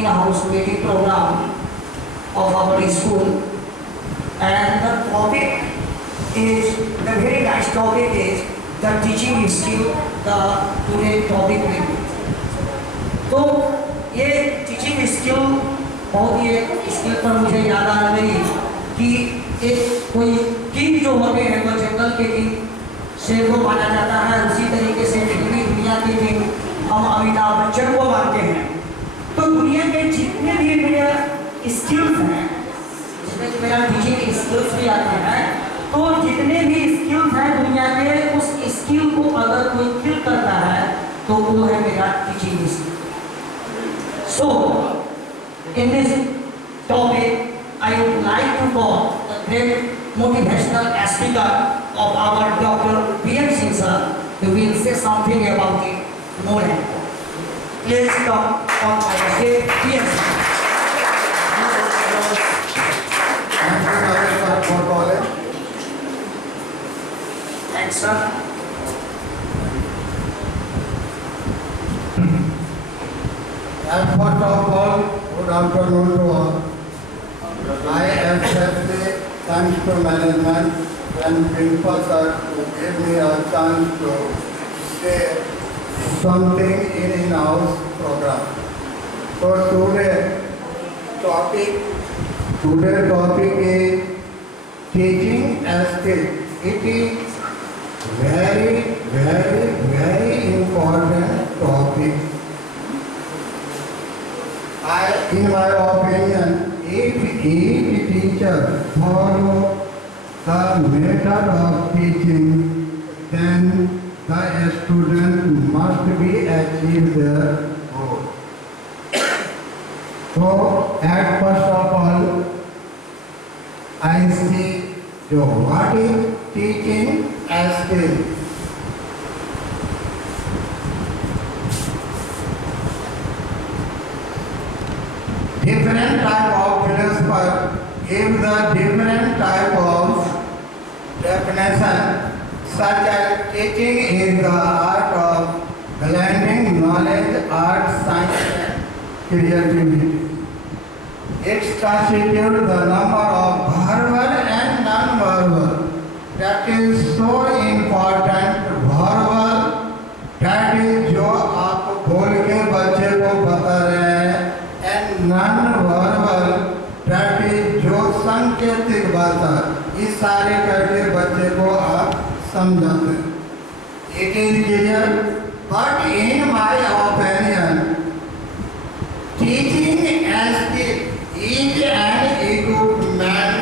in-house meeting program of our school, and the topic is, the very nice topic is the teaching skill, the today topic will be. तो ये teaching skill बहुत ही एक skill पर मुझे याद आ रही कि एक कोई किंग जो होते हैं वो जंगल के किंग शेर को माना जाता है, उसी तरीके से फिल्मी दुनिया के किंग हम अमिताभ बच्चन को मानते हैं। तो दुनिया के जितने भी मेरा स्किल्स हैं, जिसमें मेरा टीचिंग स्किल्स भी आते हैं, तो जितने भी स्किल्स हैं दुनिया के, उस स्किल को अगर कोई किल करता है तो वो है मेरा teaching skill. So, in this topic, I would like to call the great motivational speaker of our Dr. P.M. Singh sir, who will say something about it more and more. Please come on our stage, P.M. Singh. Thank you, sir, for calling. Thanks, sir. And first of all, good afternoon to all. I especially thanks to management and principal sir to give me a chance to say something in in-house program. So today's topic is teaching skill. It is very important topic. In my opinion, if each teacher follow the method of teaching, then the student must be achieve their goal. So, at first of all, I see what is teaching skill. Different type of philosophers give the different type of definition, such as teaching is the art of blending knowledge, art, science, and creativity. It constitutes the number of verbal and non-verbal. That is so important. Verbal, that is जो आप बोल के बच्चे को बता रहे हैं, non-verbal, that is जो सांकेतिक भाषा, इस सारे करके बच्चे को आप समझाते हैं। It is clear, but in my opinion, teaching skill is an equipment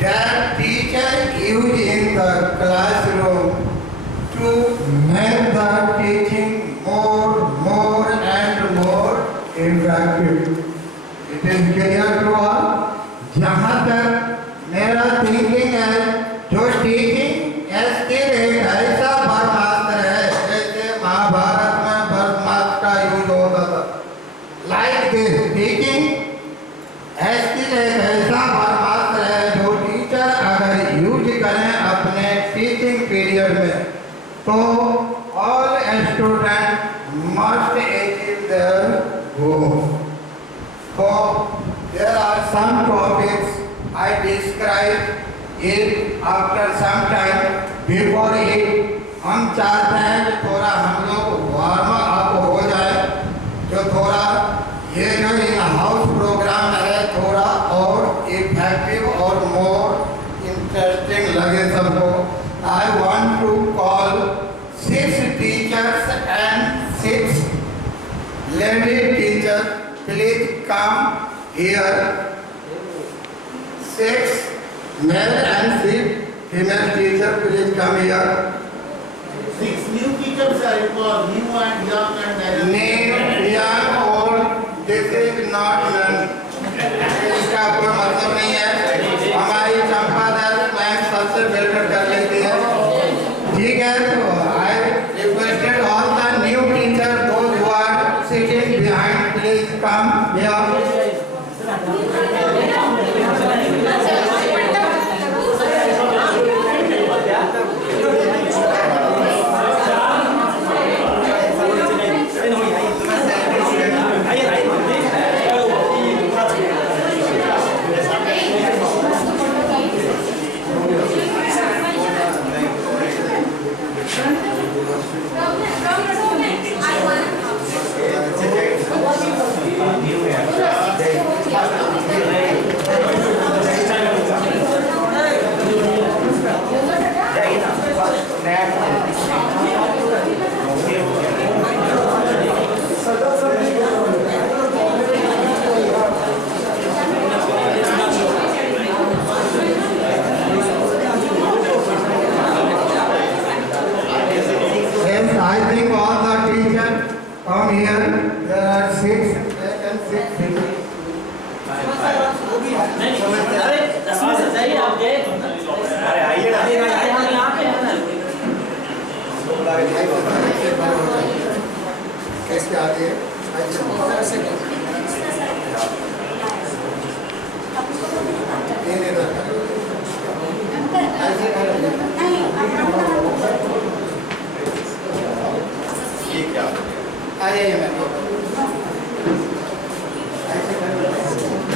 that teacher use in the classroom to make the teaching more and more effective. It is clear to all. जहाँ तक मेरा thinking है, जो teaching skill एक ऐसा ब्रह्मास्त्र है, जैसे महाभारत में ब्रह्मास्त्र का यूज होता था। लाइक दिस, टीचिंग स्किल एक ऐसा ब्रह्मास्त्र है जो टीचर अगर यूज करें अपने टीचिंग पीरियड में, तो all student must achieve their goal. So there are some topics I describe it after some time. Before it, हम चाहते हैं कि थोड़ा हम लोग वार्म अप हो जाए, जो थोड़ा ये जो इन हाउस प्रोग्राम है थोड़ा और इफेक्टिव और मोर इंटरेस्टिंग लगे सबको। I want to call 6 teachers and 6 lady teachers, please come here. 6 male and 6 female teachers, please come here. 6 new teachers are involved, new and young and Name, young, old, this is not none. इसका कोई मतलब नहीं है। हमारी संपादक ma'am सबसे बेहतर कर लेती है। ठीक है, तो I requested all the new teachers, those who are sitting behind, please come here. कैसे आते हैं ये क्या आ जाइए मैम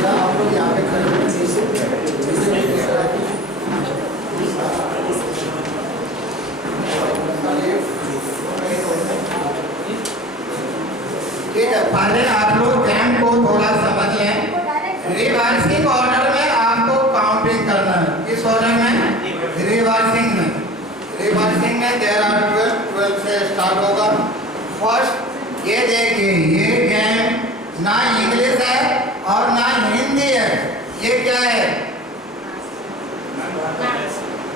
आप लोग यहाँ पे खड़े ठीक है पहले आप लोग गेम को थोड़ा समझ लें रिवर्सिंग ऑर्डर में आपको काउंटिंग करना है किस ऑर्डर में रिवर्सिंग में देयर आर 12 से स्टार्ट होगा फर्स्ट ये देखिए ये गेम ना इंग्लिश है और ना हिंदी है ये क्या है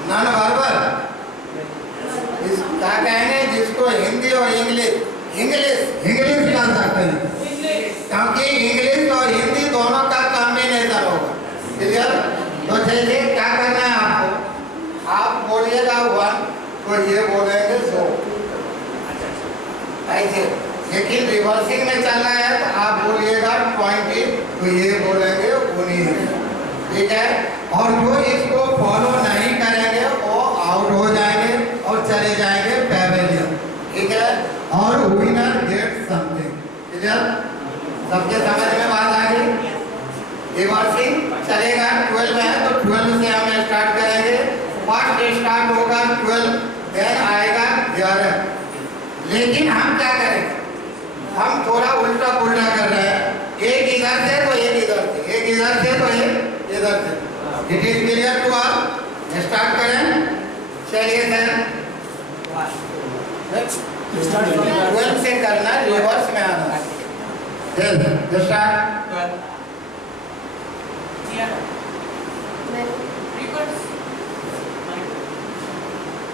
नॉन वर्बल क्या कहेंगे जिसको हिंदी और इंग्लिश क्या सकते हैं क्योंकि इंग्लिश और हिंदी दोनों का कॉम्बिनेशन होगा क्लियर तो जैसे क्या करना है आपको आप बोलिएगा 1 तो ये बोलेंगे 2 ऐसे लेकिन रिवर्सिंग में चलना है तो आप बोलिएगा 20 तो ये बोलेंगे 19 ठीक है और जो इसको फॉलो नहीं करेंगे वो आउट हो जाएंगे और चले जाएंगे पैवेलियन ठीक है और विनर गेट समथिंग क्लियर सबके समझ में बात आ गई रिवर्सिंग चलेगा 12 में है तो 12 से हम स्टार्ट करेंगे फर्स्ट स्टार्ट होगा 12 देन आएगा 11 लेकिन हम क्या करेंगे हम थोड़ा उल्टा पुल्टा कर रहे हैं एक इधर से तो एक इधर से एक इधर से तो एक इधर से it is clear to all start करें चलिए सर 12 से करना रिवर्स में आना स्टार्ट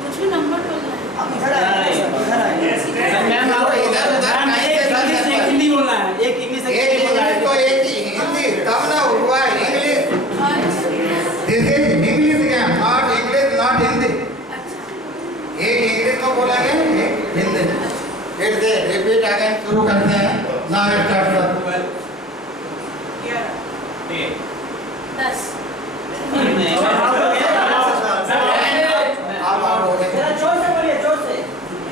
कुछ भी नंबर बोलना है अब इधर आइए मैम आप इधर उधर नहीं से कर सकते एक हिंदी बोलना है एक इंग्लिश एक इंग्लिश तो एक ही हिंदी तब ना हुआ English this is English game not English not Hindi एक इंग्लिश में बोलेंगे एक हिंदी फिर से रिपीट अगेन शुरू करते हैं नाउ स्टार्ट कर 10 आप आउट हो गए जोर से बोलिए जोर से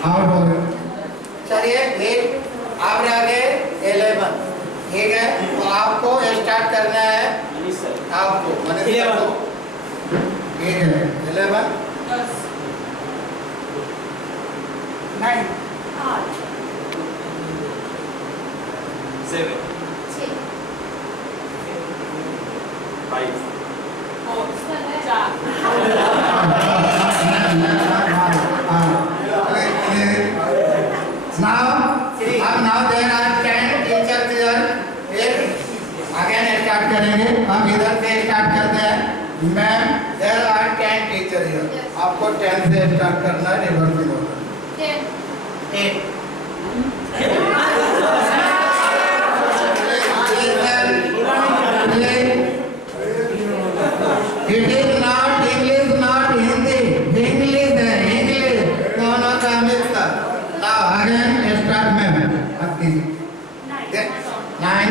आउट हो गए चलिए फिर आप रह गए 11 ठीक है तो आपको स्टार्ट करना है मनीष सर आपको मनीष सर को ठीक है 11 10 nine 8 7 6 5 now there are 10 teachers here. फिर again start करेंगे हम इधर से स्टार्ट करते हैं ma'am there are 10 teachers here. आपको 10 से स्टार्ट करना है reversing order 8 It is not English, not Hindi. English है English. दोनों का मिलता. Now again start में अब कीजिए. 9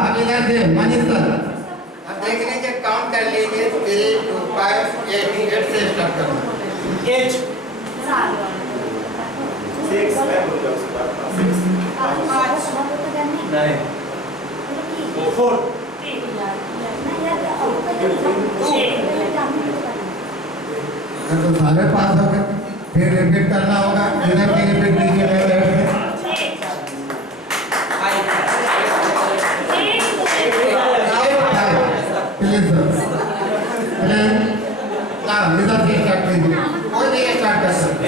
अब इधर से मनीष सर अब देख लीजिए काउंट कर लीजिए 3 2 5 8 से स्टार्ट करना 8 6 मैं बोल रहा हूँ 4 तो सारे पास हो गए फिर रिपीट करना होगा इधर की रिपीट कीजिए प्लीज ना इधर से स्टार्ट कीजिए कोई भी स्टार्ट कर सकते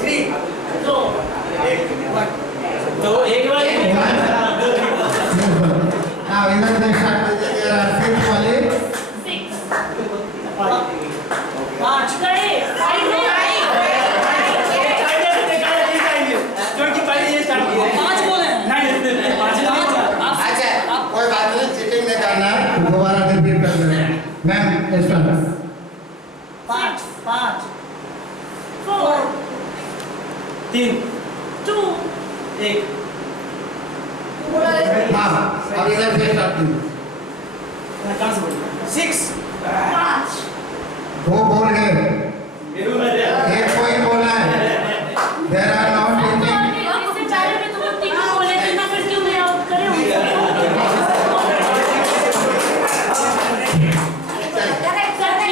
3 तो एक बार मैम स्टार्ट। 5 5 4 3 2 1 हाँ अब इधर से स्टार्ट कीजिए। कहाँ से बोल 6 5 दो बोल गए, मेरू में दे एक पॉइंट बोलना है। There are not teaching. इससे पहले भी तुम तीनों बोले थे ना, फिर क्यों मैं आउट करे हूँ?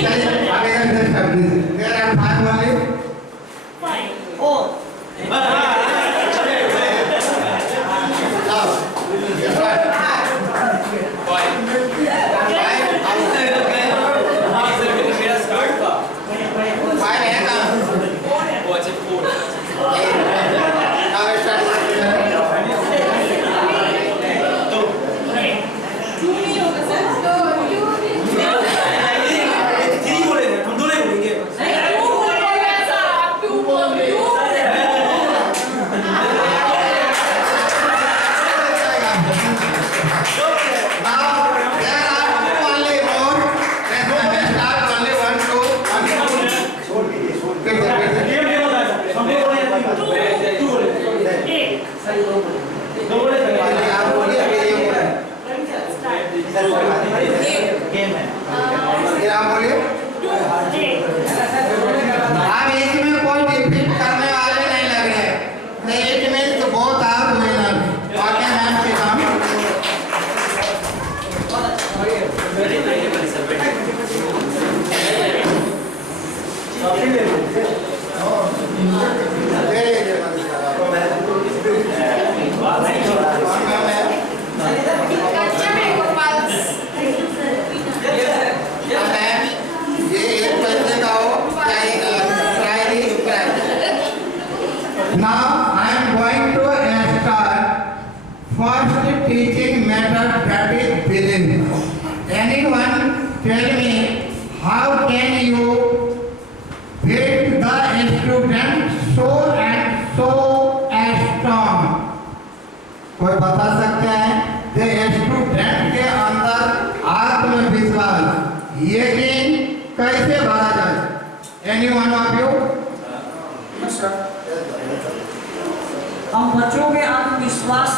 चलिए अब इधर से स्टार्ट कीजिए। देयर आर 5 वाले 4 मेरा स्टार्ट था फाइव है ना। वो अच्छा 4 अब स्टार्ट थ्री बोले थे हम दोनों ही बोलेंगे Now there are two only more. Let me start only 1 2 1 2. Game नहीं होता है हम लोग बोले थे 2 बोले थे दो बोले थे पहले आप बोलिए फिर ये बोले। गेम है फिर आप बोलिए। आप इसमें कोई डिफीट करने वाले नहीं लग रहे हैं। It means both are winner. Okay ma'am के काम। दे दे ये एक पैसे का हो Now I am going to start first teaching method, that is billing. Anyone tell me how can you build the student so and so strong? कोई बता सकते हैं कि स्टूडेंट के अंदर आत्मविश्वास यकीन कैसे भरा जाए? Anyone of you? हम बच्चों में आत्मविश्वास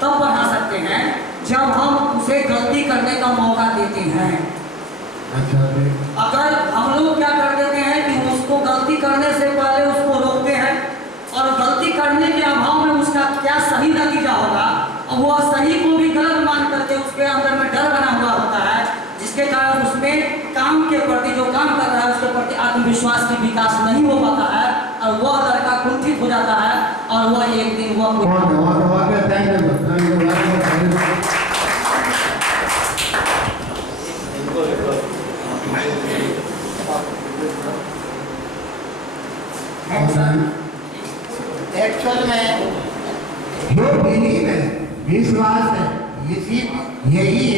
तब बढ़ा सकते हैं जब हम उसे गलती करने का मौका देते हैं। अच्छा अगर हम लोग क्या कर देते हैं कि उसको गलती करने से पहले उसको रोकते हैं और गलती करने के अभाव में उसका क्या सही नतीजा होगा और वो सही को भी गलत मान करके उसके अंदर में डर बना हुआ होता है, जिसके कारण उसमें काम के प्रति जो काम कर रहा है उसके प्रति आत्मविश्वास की विकास नहीं हो पाता है और वह लड़का कुंठित हो जाता है और वह एक दिन वह थैंक यू। एक्चुअल में जो बिलीव है, विश्वास है, यही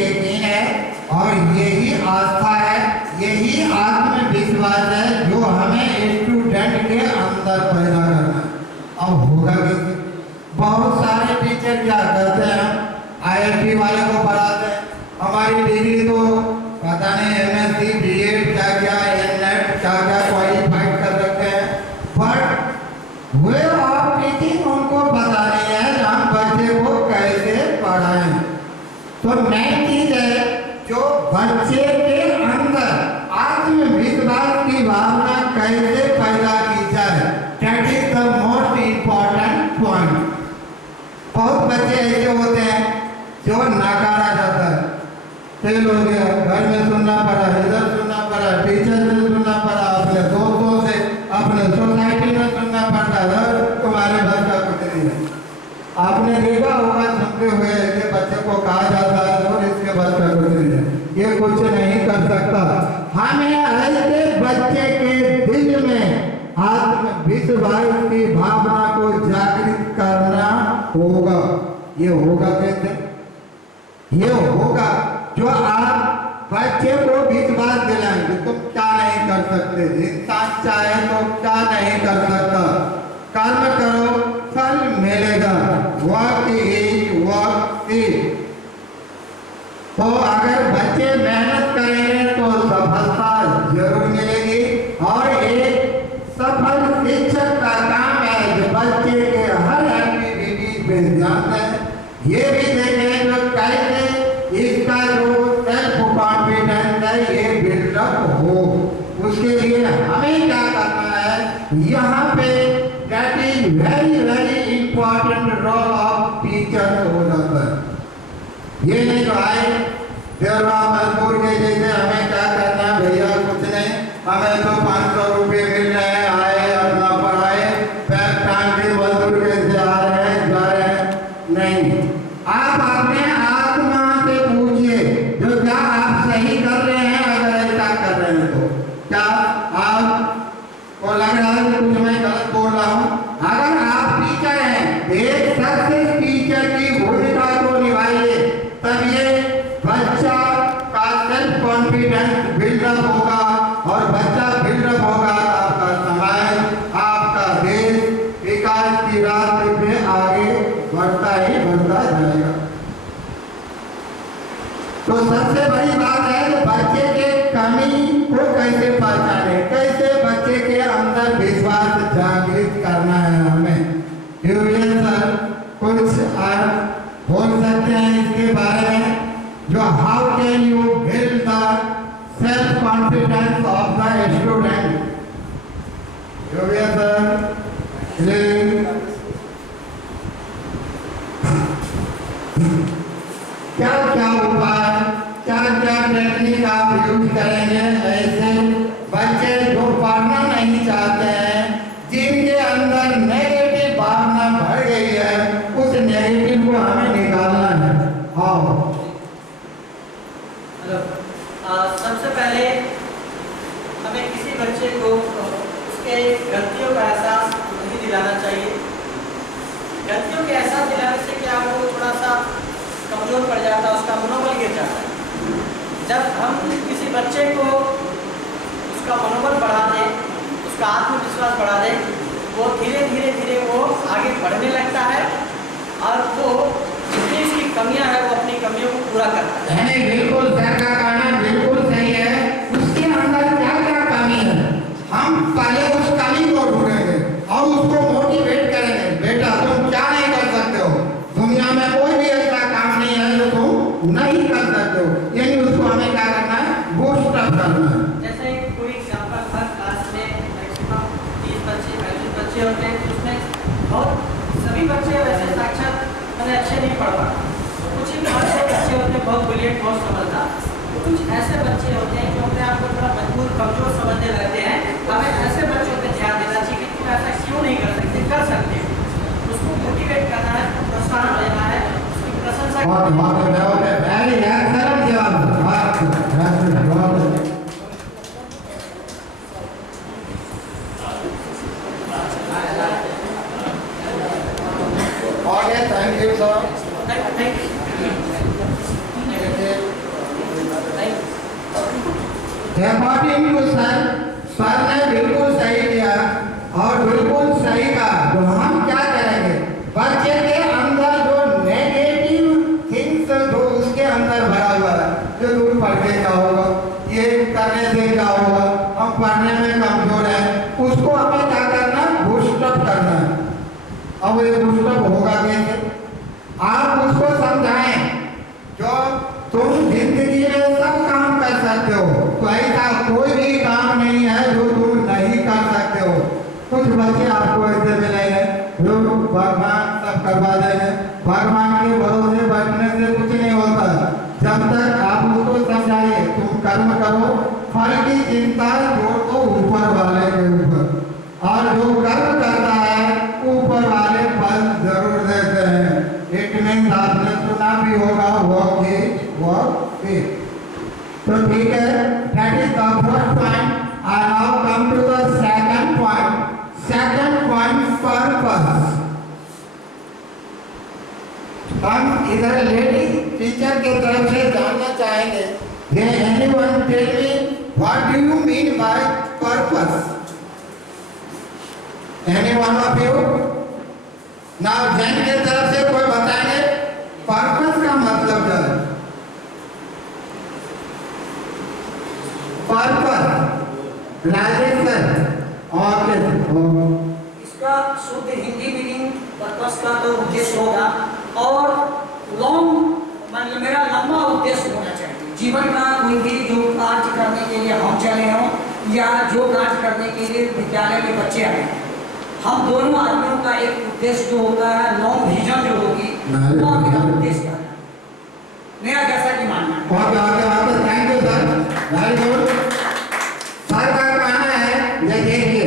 यकीन है और यही आस्था है, यही आत्मविश्वास है जो हमें स्टूडेंट के अंदर पैदा करना है। अब होगा कैसे? बहुत सारे टीचर क्या करते हैं, IIT वाले को पढ़ाते हैं, हमारी डिग्री तो पता नहीं MSc B.Ed क्या क्या NET क्या क्या क्वालिफाइड कर रखे हैं, बट वे ऑफ टीचिंग उनको पता नहीं है कि हम बच्चे को कैसे पढ़ाएं। तो नई चीज है जो बच्चे के अंदर आत्मविश्वास की भावना कैसे पैदा की जाए, that is the most important point. बहुत बच्चे ऐसे होते हैं जो नकारा जाता है, फेल हो गया, घर में सुनना पड़ा, इधर सुनना पड़ा, टीचर से सुनना पड़ा, अपने दोस्तों से, अपने सोसाइटी में सुनना पड़ता है, तुम्हारे घर का कुछ नहीं है। आपने देखा होगा सुनते हुए कि बच्चे को कहा जाता है तो इसके घर का कुछ नहीं है, ये कुछ नहीं कर सकता। हमें ऐसे बच्चे के दिल में आत्मविश्वास की भावना को जागृत करना होगा। ये होगा कैसे? ये होगा जो आप बच्चे को विश्वास दिलाएंगे, तुम क्या नहीं कर सकते, इंसान चाहे तो क्या नहीं कर सकता, कर्म करो फल मिलेगा, वर्क इज। तो अगर बच्चे मेहनत करेंगे तो ये भी देखें जो कैसे इसका जो सेल्फ कॉन्फिडेंस है ये बिल्डअप हो। उसके लिए हमें क्या करना है, यहाँ पे that is very very important role of teacher हो जाता है। ये नहीं जो आए देवराम मजदूर के जैसे हमें क्या करना है, भैया कुछ नहीं, हमें तो 500 रुपये मिल रहे हैं, आए अपना पढ़ाए, बैग टांग के मजदूर कैसे आ रहे हैं जा रहे हैं। नहीं, आप अपने आत्मा से पूछिए जो क्या आप सही कर रहे हैं। अगर ऐसा कर रहे हैं तो क्या आपको लग रहा है कि कुछ मैं गलत बोल रहा हूँ? अगर आप टीचर हैं, एक सक्सेस टीचर की भूमिका को निभाइए, तब ये बच्चा का सेल्फ कॉन्फिडेंस बिल्डअप होगा, और बच्चा बिल्डअप होगा आपका समाज, आपका देश विकास की रास्ते पे आगे बढ़ता ही बढ़ता जाएगा। तो सबसे बड़ी बात है कि बच्चे के कमी को कैसे पहचाने, कैसे बच्चे के अंदर विश्वास जागृत करना है हमें। सर कुछ आप बोल सकते हैं इसके बारे में, जो how can you build the self confidence of the student? Sir क्या क्या उपाय, क्या क्या टेक्निक आप यूज करेंगे ऐसे बच्चे जो पढ़ना नहीं चाहते हैं, जिनके अंदर नेगेटिव भावना भर गई है, उस नेगेटिव को हमें निकालना है। हाँ, सबसे पहले हमें किसी बच्चे को उसके गलतियों का एहसास नहीं दिलाना चाहिए। गलतियों के एहसास दिलाने से क्या वो थोड़ा सा कमज़ोर पड़ जाता है, उसका मनोबल गिर जाता है। जब हम किसी बच्चे को उसका मनोबल बढ़ा दें, उसका आत्मविश्वास बढ़ा दें, वो धीरे धीरे धीरे वो आगे बढ़ने लगता है, और वो जितनी उसकी कमियां हैं वो अपनी कमियों को पूरा करता है। नहीं, बिल्कुल सर का कहना बिल्कुल सही है। उसके अंदर क्या क्या कमी है, हम पहले उस कमी को ढूंढेंगे और उसको मोटिवेट करेंगे। बेटा तुम क्या नहीं कर सकते हो, दुनिया में कोई भी ऐसा काम नहीं है जो तुम नहीं कर सकते हो, यानी उसको हमें क्या करना है, बूस्ट अप करना है। जैसे कोई एग्जाम्पल, हर क्लास में मैक्सिमम 30 बच्चे 35 बच्चे होते हैं, उसमें बहुत सभी बच्चे वैसे साक्षात मैंने अच्छे नहीं पढ़ पाते, तो कुछ ही ऐसे बच्चे होते हैं बहुत ब्रिलियंट, बहुत समझदार, तो कुछ ऐसे बच्चे होते हैं जो अपने आप को थोड़ा मजबूर कमजोर समझने लगते हैं। हमें ऐसे बच्चों पर ध्यान देना चाहिए कि तुम ऐसा क्यों नहीं कर सकते, कर सकते हो। उसको मोटिवेट करना है, प्रोत्साहन देना है, उसकी प्रशंसा वेरी एक्सीलेंट जवाब। Thank you sir. According to sir ने बिल्कुल सही किया और बिल्कुल सही कहा। तो हम क्या करेंगे, बच्चे के अंदर जो नेगेटिव थिंग्स जो उसके अंदर भरा हुआ है, जो दूर पढ़ के क्या होगा, ये करने से क्या होगा, हम पढ़ने में कमजोर हैं, उसको हमें क्या करना, बूस्टअप करना है। अब ये बूस्टअप होगा कैसे, आप उसको समझाएं जो तुम जिंदगी में सब काम कर सकते हो, तो ऐसा कोई भी काम नहीं है जो तुम नहीं कर सकते हो। कुछ बच्चे आपको ऐसे मिलेंगे जो भगवान सब करवा देंगे, भगवान के भरोसे बैठने से कुछ नहीं होता। जब तक आप उसको समझाइए तुम कर्म करो, फल की चिंता छोड़ दो ऊपर वाले के ऊपर, और जो कर्म करता है ऊपर वाले फल जरूर देते हैं। इट मीन्स आपने सुना भी होगा वर्क इज। तो ठीक है, that is the first point. I now come to the second point. Second point, purpose. हम इधर लेडी टीचर के तरफ से जानना चाहेंगे, anyone tell me what do you mean by purpose? Anyone of you? Now Jain के तरफ से कोई बताएंगे पर्पस का मतलब क्या है? पर्पस राजेश सर और इसका शुद्ध हिंदी मीनिंग पर्पस का तो उद्देश्य होगा, और जीवन का कोई भी जो कार्य करने के लिए हम चले हों या जो कार्य करने के लिए विद्यालय में बच्चे आए हैं, हम दोनों आदमियों का एक उद्देश्य जो होगा है, लॉन्ग विजन जो होगी वो मेरा उद्देश्य है। मेरा जैसा कि मानना है। बहुत thank you sir, very good. Sir का कहना है ये देखिए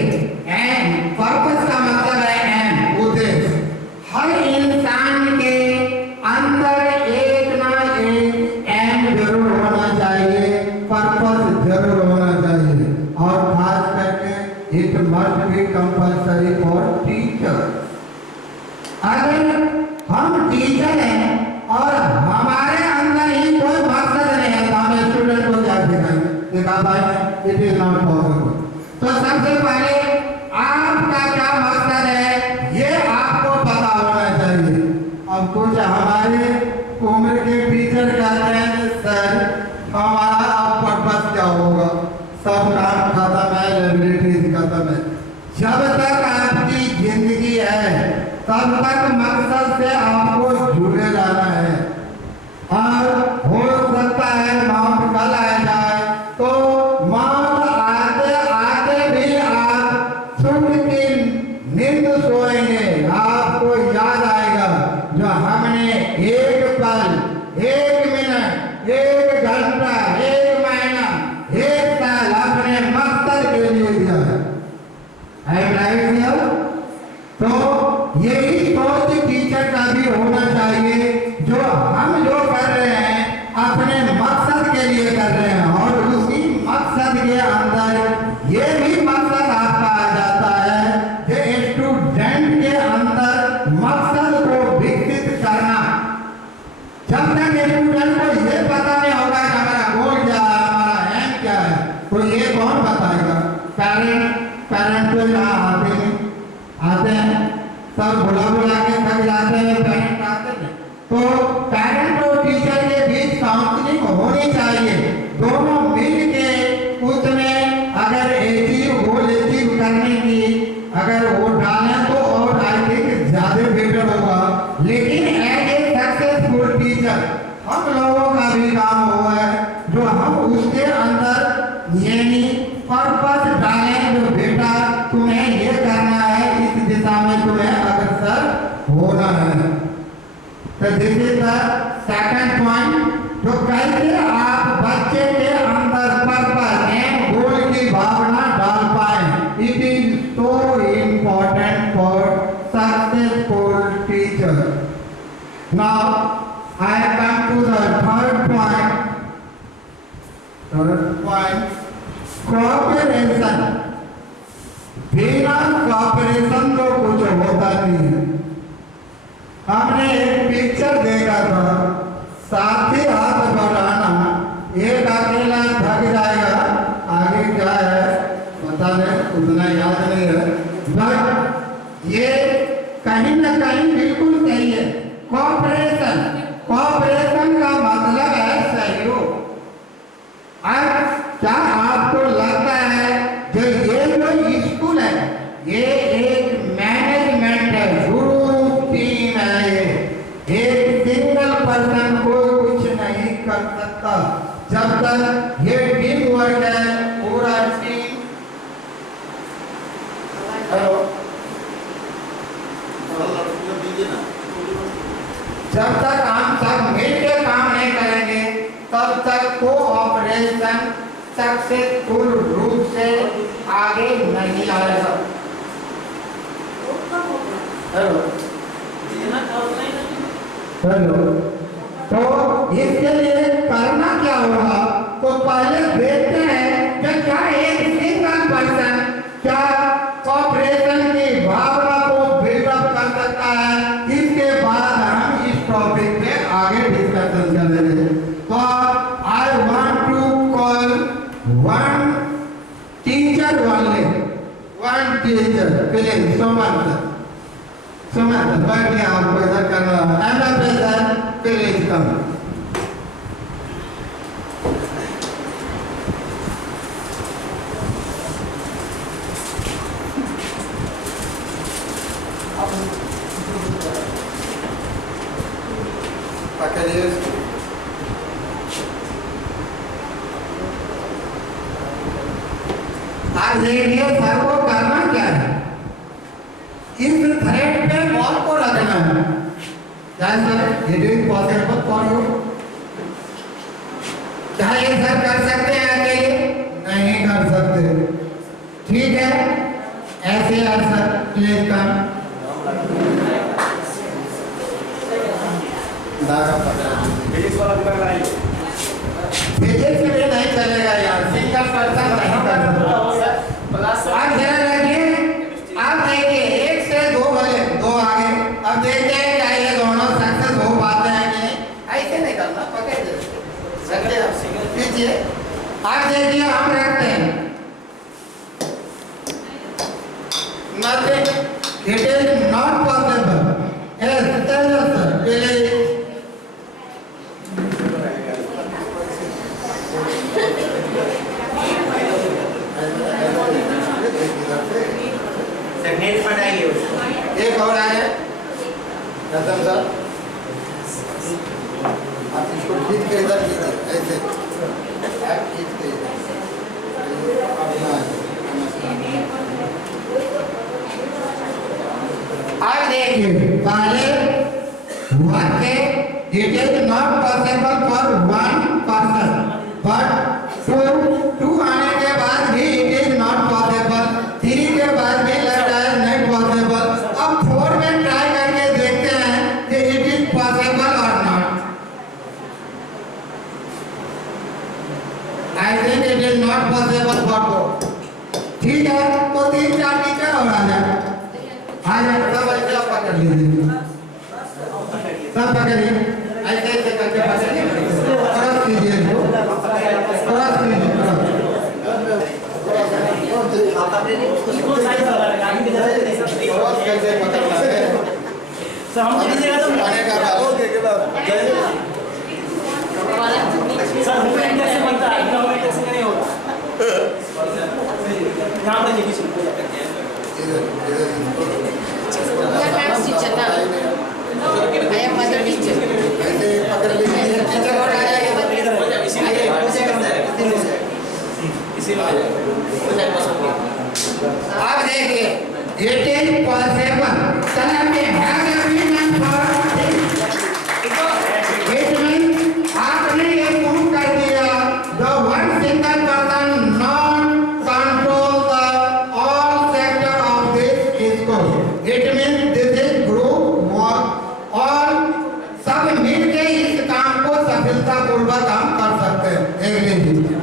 एम पर्पस का मतलब है एम उद्देश्य। हर इंसान के अंदर एक ना एक एम जरूर होना चाहिए, पर्पस जरूर होना चाहिए, और खास करके it must be compulsory for teacher. अगर हम टीचर हैं और हमारे अंदर ही कोई मकसद नहीं है तो हम स्टूडेंट को क्या सिखाएंगे? देखा भाई, इट इज नॉट पॉसिबल। तो सबसे पहले आपका क्या मकसद है ये आपको पता होना चाहिए। अब कुछ हमारे उम्र के टीचर कहते हैं सर हमारा अब पर्पस क्या होगा, सब काम खत्म है, लाइबिलिटीज खत्म है। जब तक आपकी जिंदगी है तब तक मकसद से आपको जुड़े रहना है। और हो सकता है मौत कल आ जाए तो मौत आते आते भी आप सुख की नींद सोएंगे, आपको याद आएगा जो हमने एक पल, एक मिनट, एक घंटा, एक महीना, एक साल अपने मकसद के लिए दिया है। तो यही सोच टीचर का भी होना चाहिए, जो हम जो कर रहे हैं अपने मकसद के लिए कर रहे हैं, और उसी मकसद के अंदर ये भी मकसद आपका आ जाता है कि स्टूडेंट के अंदर मकसद को विकसित करना। जब तक स्टूडेंट को ये पता नहीं होगा कि हमारा गोल क्या है, हमारा एम क्या है, तो ये कौन बताएगा? पेरेंट तो यहाँ आते हैं सब बुला के थक जाते हैं, पेरेंट आते हैं। तो पेरेंट और टीचर के बीच काउंसलिंग होनी चाहिए, दोनों मिल के उसमें अगर गोल अचीव करने की अगर वो डालें तो और आई थिंक ज्यादा बेटर होगा। लेकिन एज ए सक्सेसफुल टीचर हम लोगों का भी काम हुआ है जो हम उसके अंदर यानी पर्पस डालें, जो बेटा तुम्हें ये करना है, इस दिशा में तुम्हें अग्रसर होना है। तो this is the second point, जो कैसे आप बच्चे के अंदर पर्पस एंड गोल की भावना डाल पाए। It is so important for successful teacher. Now I come to the third point. Cooperation. बिना कोऑपरेशन तो कुछ होता नहीं है। हमने एक पिक्चर देखा था, साथी हाथ बढ़ाना, एक अकेला थक जाएगा, आगे क्या है पता नहीं, उतना याद नहीं है, बट ये कहीं न कहीं बिल्कुल सही है। कोऑपरेशन, कोऑपरेशन का मतलब है सहयोग। अब क्या आपको लगता है जो ये जो स्कूल है ये एक मैनेजमेंट है, गुरु टीम है, ये एक सिंगल पर्सन कोई कुछ नहीं कर सकता जब तक ये टीम वर्क है, पूरा टीम। हेलो, जब तक हम सब मिलकर काम नहीं करेंगे तब तक कोऑपरेशन सक्सेसफुल रूप से आगे नहीं आएगा। हेलो हेलो, तो इसके लिए करना क्या होगा? तो पहले देखते हैं कि क्या एक सिंगल पर्सन क्या कोऑपरेशन की भावना को बिल्डअप कर सकता है। इसके बाद हम इस टॉपिक पे आगे डिस्कशन करेंगे। तो I want to call one teacher only, one teacher please. Suman sir बैठिए, आपको इधर करना है। Sir please come. अब देखिए सर को करना क्या है, इस थ्रेड पे बॉल को रखना है। क्या sir it is possible for you? क्या ये सर कर सकते हैं अकेले? नहीं कर सकते। ठीक है, ऐसे सर प्लीज कम। फिजिक्स में नहीं चलेगा यार, सिंगल पर्सन नहीं कर सकता। आप ध्यान रखिए, आप देखिए 1 से 2 भले 2 आगे। अब देखते हैं क्या ये दोनों सक्सेस हो पाते हैं कि नहीं। ऐसे नहीं करना, पकड़ रखिए आप सिंगल कीजिए। आप देखिए हम रखते हैं nothing, it is not possible. Yes, tell us sir, really. Segment बनाइए उसको। एक और आए रतन सर, आप इसको खींच के इधर कीजिए, ऐसे आप खींच के अब देखिए पहले हुआ के it is not possible for 1 person, but 2 आने के बाद भी इट इज नॉट पॉसिबल, 3 के बाद भी लगता है नहीं पॉसिबल। अब 4 में ट्राई करके देखते हैं कि इट इज पॉसिबल और not. I think it is not possible for 4। ठीक है, तो 3-4 टीचर और आ जाए। सब ऐसे आप पकड़ लीजिए, सब पकड़िए, ऐसे ऐसे करके पकड़िए, क्रॉस कीजिए इसको, क्रॉस कीजिए, क्रॉस कैसे पकड़ना है सर हम कीजिएगा तो आने का बाद सर मूवमेंट कैसे बनता है, मूवमेंट कैसे नहीं होगा। यहाँ पर देखिए ऐसे पकड़ लीजिए, टीचर और आ जाएगा। अब देखिए इट इज पॉसिबल, चलन में has everyone for it means आपने ये प्रूव कर दिया the one single person not control the all sector of this school. It means this is group work, और सब मिलके इस काम को सफलतापूर्वक हम कर सकते हैं। देख लीजिए,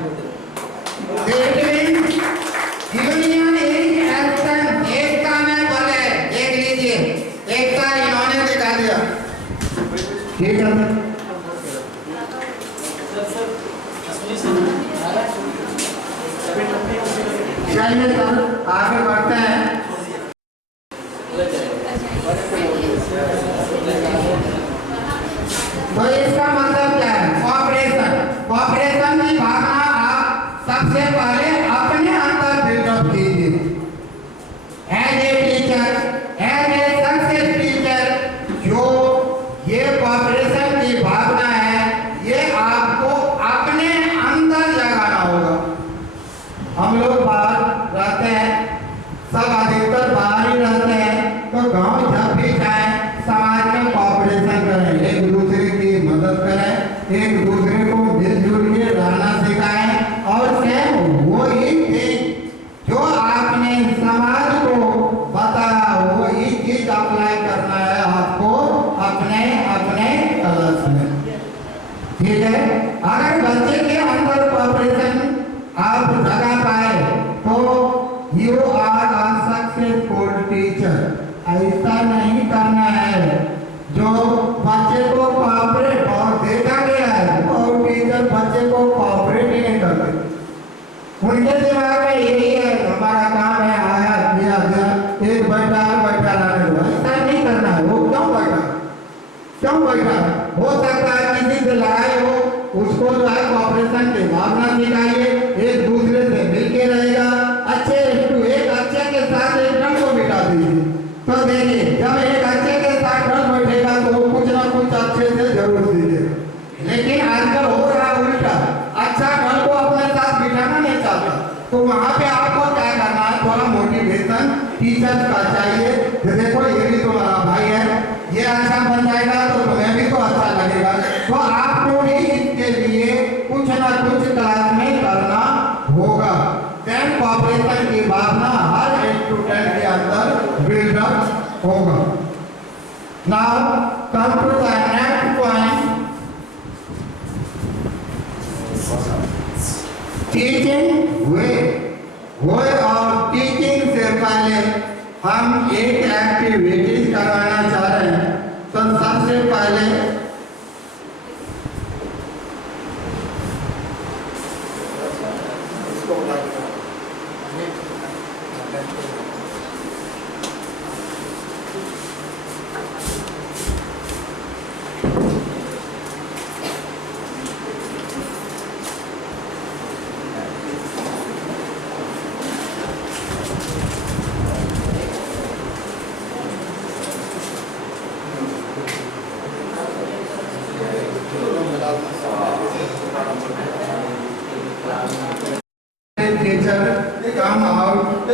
it means union is action, एकता में बल है। देख लीजिए, एकता इन्होंने दिखा दिया। ठीक है चलिए सर आगे बढ़ते हैं। तो इसका मतलब क्या है? कॉपरेशन, कॉपरेशन की भावना आप सबसे पहले अपने अंदर बिल्डअप कीजिए। As a teacher, as a success teacher, जो ये कॉपरेशन की भावना है ये आपको अपने अंदर जगाना होगा। हम लोग बाहर रहते हैं, सब अधिकतर बाहर ही रहते हैं, तो गांव जब भी जाएं समाज में कॉपरेशन करें, एक दूसरे की मदद करें, एक दूसरे को मिलजुल के रहना सिखाएं, और सेम वही चीज जो आपने समाज को बताया वही चीज अप्लाई करना है आपको अपने अपने क्लास में। ठीक है, अगर बच्चे के अंदर कॉपरेशन आप जगा पाए तो you are a successful teacher. ऐसा नहीं करना है जो बच्चे को कॉपरेट, और देखा गया है और टीचर बच्चे को कॉपरेट ही नहीं करते। उनके दिमाग में यही है हमारा काम है आया दिया गया, एक बैठा लाने दो। ऐसा नहीं करना है। वो क्यों बैठा, क्यों बैठा? हो सकता है किसी से लड़ाई हो, उसको जो है कॉपरेशन की भावना सिखाइए, एक दूसरे से मिलके रहेगा। अच्छे एक अच्छे के साथ एक डर को बिठा दीजिए, तो देखिए जब एक अच्छे के साथ डर बैठेगा तो कुछ ना कुछ अच्छे से जरूर दीजिए। लेकिन आजकल हो रहा उल्टा, अच्छा डर को अपने साथ बिठाना नहीं चाहता, तो वहां पे आपको क्या करना होगा। Now come to the next point. Teaching way और टीचिंग से पहले हम एक एक्टिविटीज करवाना चाह रहे हैं। तो सबसे पहले टीचर कम आउट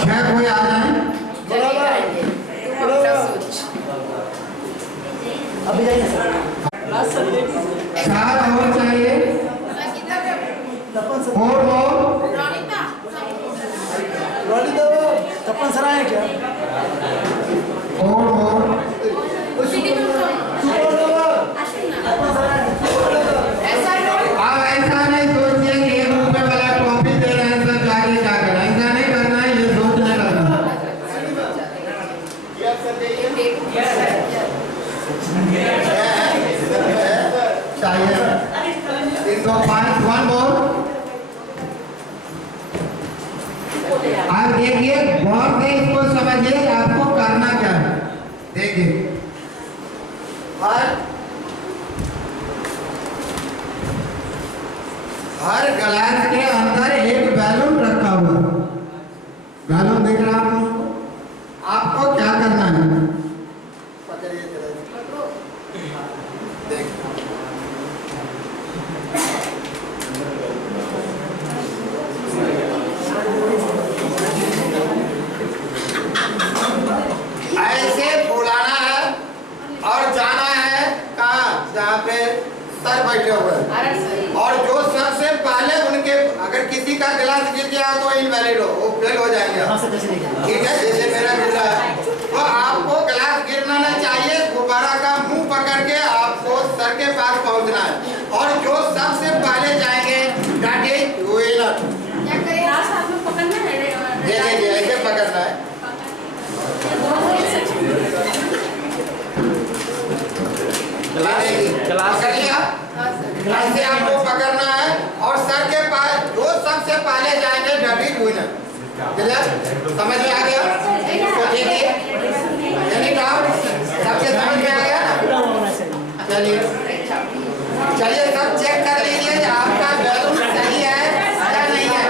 छह कोई आ जाए। अभी जाइए सर। चार और चाहिए और तपन सर आए क्या? और आप ऐसा नहीं सोचिए कि 1 रुपए वाला टॉफी दे रहे हैं सर जाके क्या करना, ऐसा नहीं करना है, ये सोचने लगना चाहिए। इनको 1 more। आप देखिए गौर से इसको समझिए आपको करना क्या है। देखिए हर गिलास के अंदर एक बैलून रखा हुआ है। बैलून देख रहा हूँ आपको क्या करना है। ऐसे फुलाना है और जाना है कहाँ, जहाँ पे सर बैठे हुए हैं। और जो सबसे पहले उनके अगर किसी का गिलास गिर गया तो इनवैलिड हो, वो फेल हो जाएंगे। ठीक है, जैसे मेरा गिरा है तो आपको गिलास गिरना नहीं चाहिए, गुब्बारा का मुंह पकड़ के आपको सर के पास पहुंचना है। और जो सबसे पहले जाएंगे that is winner। देखिए ऐसे पकड़ना है। पकड़ लिया, ऐसे आपको पकड़ना है और सर के पास जो सबसे पहले जाएंगे that is winner। समझ में आ गया? तो देखिए यानी सबके समझ में आ गया ना? चलिए चलिए सब चेक कर लीजिए आपका बैलून सही है या नहीं है।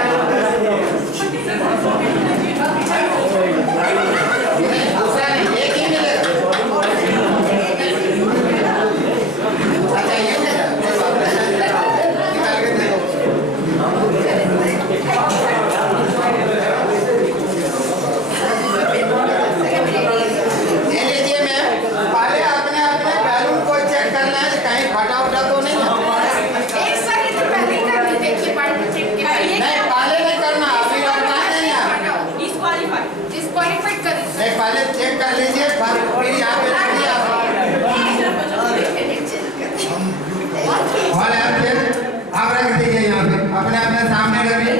दूसरा नहीं, एक ही मिलेगा। अच्छा ये निकाल के देखो। ये लीजिए मैम, पहले अपने अपने बैलून को चेक करना है कहीं फटा उटा तो नहीं है। नहीं पहले नहीं करना, अभी रखना नहीं है। नहीं पहले चेक कर लीजिए फिर यहाँ पे रखिए आप। और आप रख दीजिए यहाँ पे अपने अपने सामने रखिए।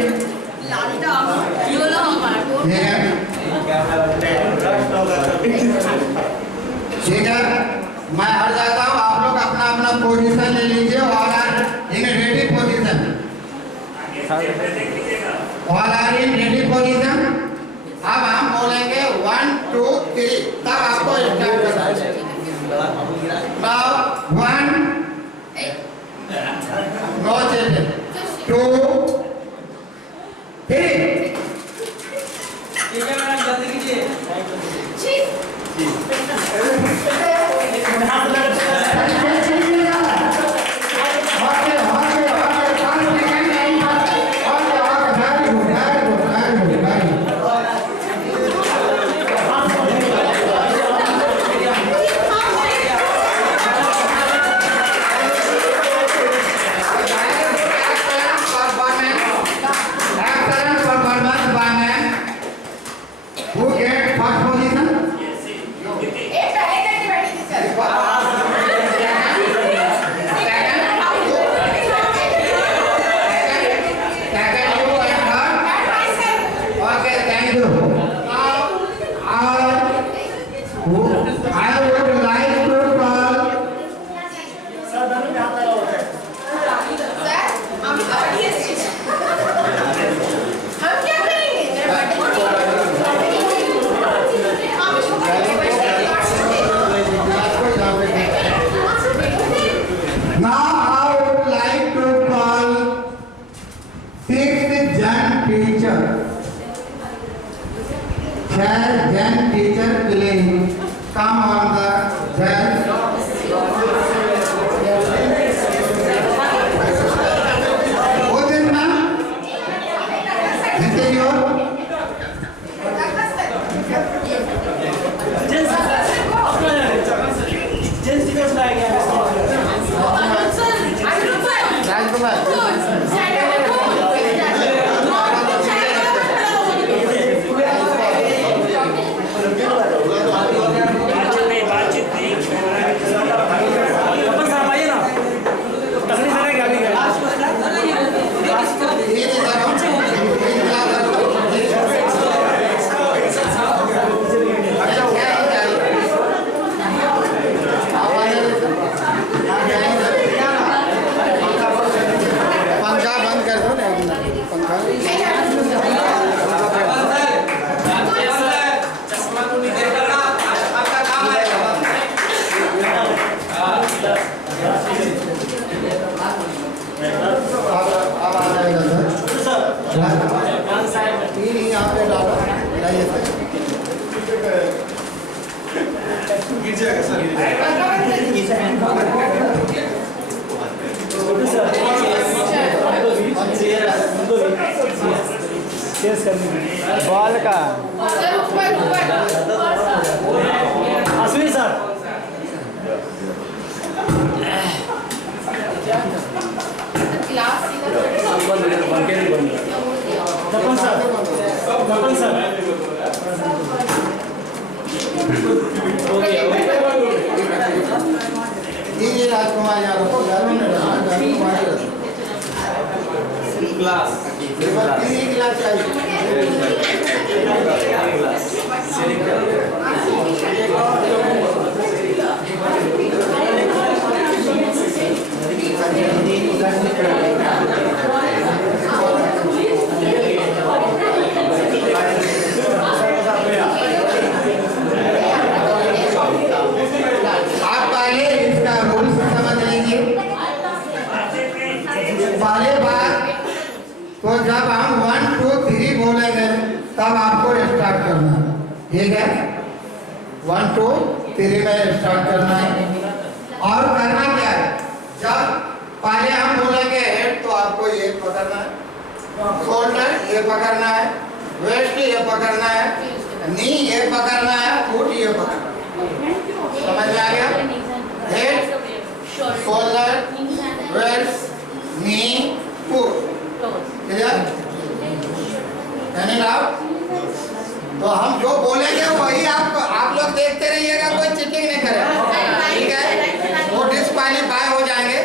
ठीक है, मैं हट जाता हूँ, आप लोग अपना अपना पोजीशन ले लीजिए। All are in ready position, all are in ready position. अब हम बोलेंगे 1 2 3 तब आपको स्टार्ट करना है। Now 1 no change 2 3। ठीक है मैडम, जल्दी कीजिए। Okay, सर धनु में हाथ लगा हुआ है। हम क्या करेंगे? Now I would like to call sixth Jan teacher. Jan teacher please come on the Jan. What is ma'am? This is your. Gents defence लाया गया अपन साहब आइए ना तकलीफ है क्या भी पंखा बंद कर दो ना पंखा। अब आ जाएगा सर। तीन ही यहाँ पे डालो लाइए सर। गिर जाएगा सर। बॉल का अश्विन सर दपन सर ये राजकुमार यादव यादव ने राजकुमार क्लास तीन गिलास आप पहले इसका रूल्स समझ लीजिए। पहले बात तो जब हम 1 2 3 बोलेंगे तब आपको स्टार्ट करना है, ठीक है? 1 2 3 में स्टार्ट करना है। और करना क्या है, जब पहले हम बोलेंगे हेड तो आपको ये पकड़ना है, शोल्डर ये पकड़ना है, वेस्ट ये पकड़ना है, नी ये पकड़ना है, फुट ये पकड़ना है। समझ में आ गया? हेड, शोल्डर, वेस्ट, नी, फुट। क्लियर? तो हम जो बोलेंगे वही आप लोग देखते रहिएगा, कोई चीटिंग नहीं करेगा, ठीक है? वो डिस्क्वालीफाई हो जाएंगे।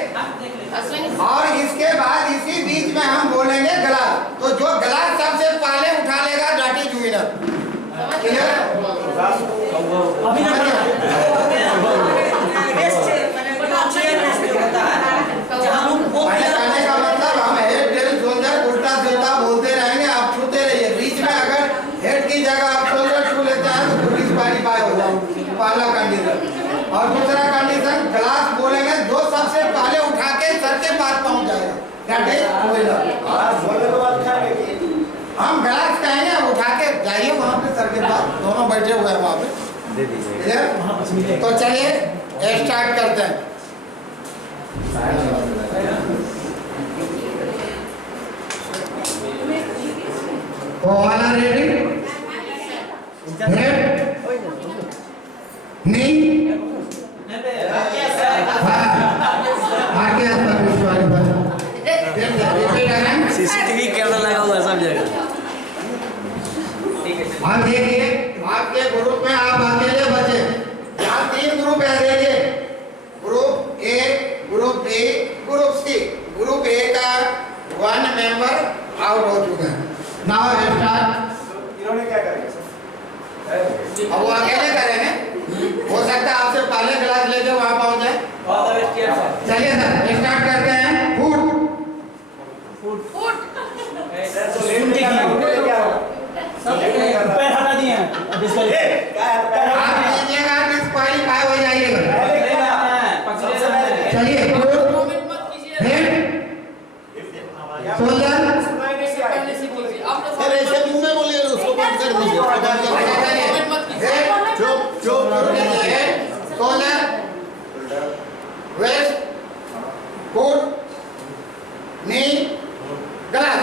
और इसके बाद इसी बीच में हम बोलेंगे ग्लास, तो जो ग्लास सबसे पहले उठा लेगा दैट इज विनर। क्लियर? अभी कहने का मतलब हम हेड टेल शोल्डर उल्टा सीधा बोलते रहेंगे, आप छूते रहिए। बीच में अगर हेड की जगह आप शोल्डर छू लेते हैं तो डिस्क्वालीफाई हो जाएंगे, पहला कंडीशन। और दूसरा कंडीशन ग्लास बोलेंगे जो सबसे पहले उठा के सर के पास पहुंच जाएगा दैट इज विनर। हम ग्लास कहेंगे, उठा के जाइए वहां पे सर के पास, दोनों बैठे हुए हैं वहां पे। क्लियर? तो चलिए स्टार्ट करते हैं। तो वाला रेडी, हेड, नी, आगे सीसीटीवी कैमरा लगा हुआ है सब जगह। अब देखिए आपके ग्रुप में आप अकेले बचे, यहाँ 3 ग्रुप है। देखिए group A, group B, group C. Group A का 1 मेंबर आउट हो चुका है। Now start. इन्होंने क्या करेंगे सर? अब वो अकेले करेंगे, हो सकता है आपसे पहले क्लास लेके वहां पहुंच जाए। चलिए पैर हटा दिए हैं आप लीजिएगा डिस्क्वालीफाई हो जाइएगा। चलिए सोल्जर सर ऐसे क्यों नहीं बोलिए, उसको बंद कर दीजिए। चुप चुप soldier waste coat knee glass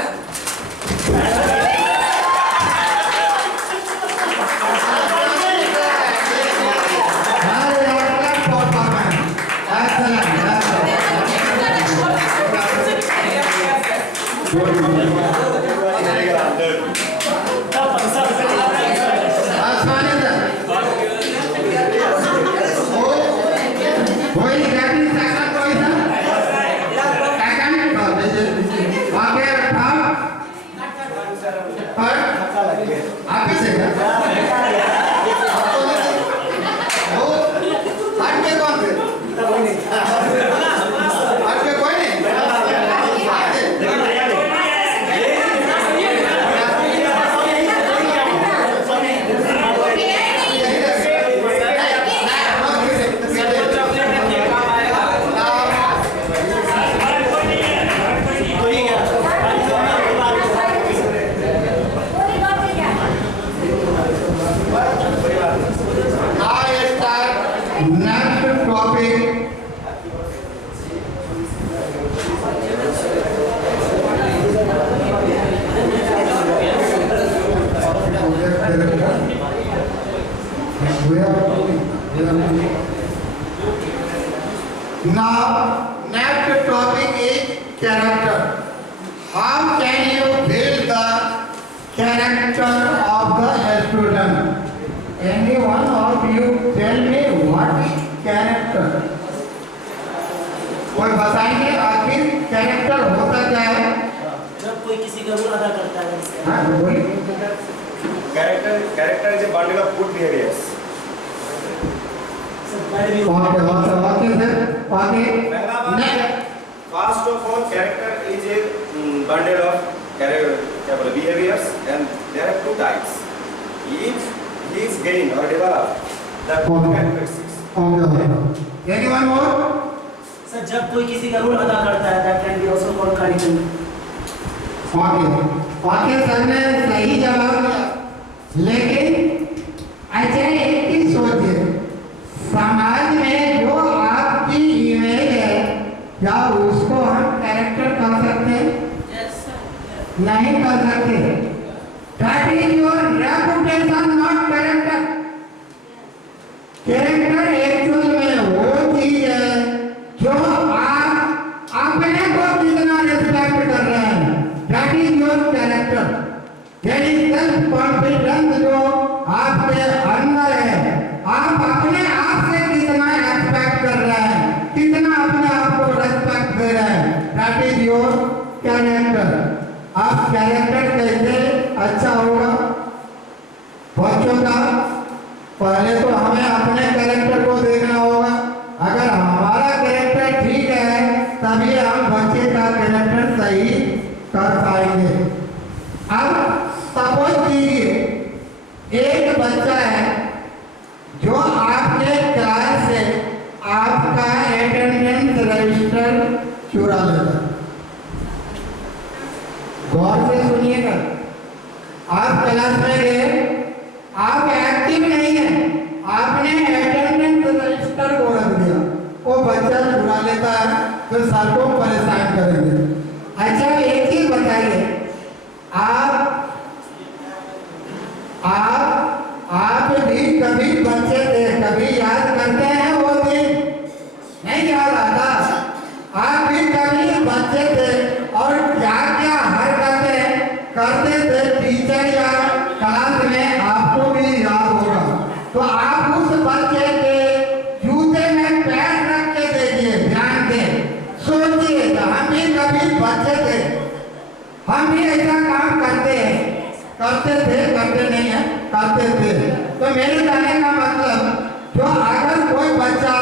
Now, next topic is character. How can you build the character of the student? Any one of you tell me what is character? कोई बताएंगे आखिर कैरेक्टर होता क्या है? जब कोई किसी का रोल अदा करता है। हाँ वही। Character is a bundle of good behaviors. Okay, First of all, character is a bundle of behaviors, and there are two types. If he is gained or developed, the characteristics. Anyone more? Sir जब कोई किसी का role अदा करता है that can be also called character. Okay, sir ने सही जवाब दिया, लेकिन अच्छा एक चीज सोचिए, समाज में जो आपकी इमेज है क्या उसको हम कैरेक्टर कर सकते हैं? नहीं कर सकते। That is your reputation, not character. Character actual में वो चीज है जो आप अपने को कितना रिस्पेक्ट कर रहे हैं। That is your character. That is self confidence जो आपके अंदर है। आप अपने आप से कितना एक्सपेक्ट कर रहे हैं, कितना अपने आप को रेस्पेक्ट दे रहे हैं। That is your character. आप कैरेक्टर कैसे अच्छा होगा बच्चों का? पहले तो हमें अपने कैरेक्टर को देखना होगा। अगर हमारा कैरेक्टर ठीक है तभी हम बच्चे का कैरेक्टर सही कर पाएंगे। अब सपोज कीजिए एक बच्चा है जो आपके क्लास से आपका अटेंडेंस रजिस्टर चुरा लेगा। गौर से सुनिएगा, आप क्लास में गए, आप एक्टिव नहीं है, आपने अटेंडेंस रजिस्टर को रख दिया, वो बच्चा चुरा लेता है तो सर को परेशान करेंगे। अच्छा एक चीज बताइए, आप भी कभी बच्चे थे, कभी याद करते हैं वो दिन? नहीं याद आता? आप भी कभी बच्चे थे और क्या क्या हरकतें करते थे टीचर या क्लास में, आपको भी याद होगा। तो आप उस बच्चे के जूते में पैर रख के देखिए, ध्यान से सोचिए, हम भी कभी बच्चे थे, हम भी ऐसा काम करते हैं, करते थे, करते नहीं है, करते थे। तो मेरे कहने का मतलब, जो अगर कोई बच्चा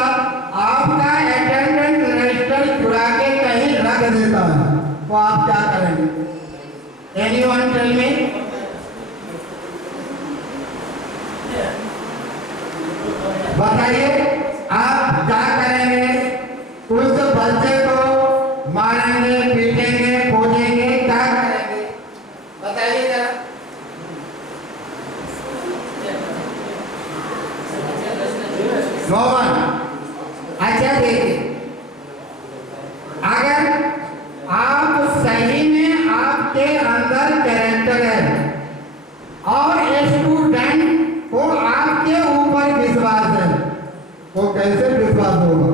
आपका अटेंडेंस रजिस्टर चुरा के कहीं रख देता है तो आप क्या करेंगे? Anyone tell me? बताइए आप क्या करेंगे? उस बच्चे को मारेंगे, पीटेंगे, खोजेंगे, क्या करेंगे? बताइए जरा। No one. अच्छा देखिए, अगर आप सही में आपके अंदर कैरेक्टर है और स्टूडेंट को आपके ऊपर विश्वास है, वो कैसे विश्वास होगा?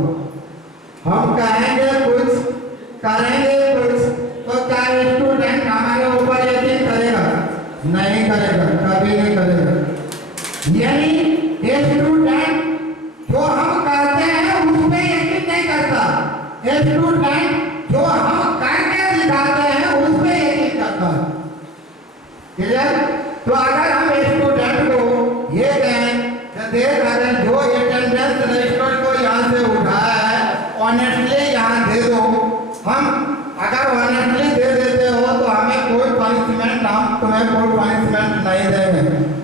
हम कहेंगे कुछ, करेंगे कुछ, तो क्या स्टूडेंट हमारे ऊपर यकीन करेगा? नहीं करेगा, कभी नहीं करेगा। यानी स्टूडेंट जो हम करते हैं उसमें यकीन नहीं करता, स्टूडेंट जो हम करके दिखाते हैं उसमें यकीन करता है। क्लियर? तो अगर हम स्टूडेंट को ये कहें कि देख अगर जो अटेंडेंस रजिस्टर को यहाँ से उठाया है ऑनेस्टली यहाँ दे दो, हम अगर ऑनेस्टली दे देते हो तो हमें कोई पनिशमेंट, हम तुम्हें कोई पनिशमेंट नहीं देंगे।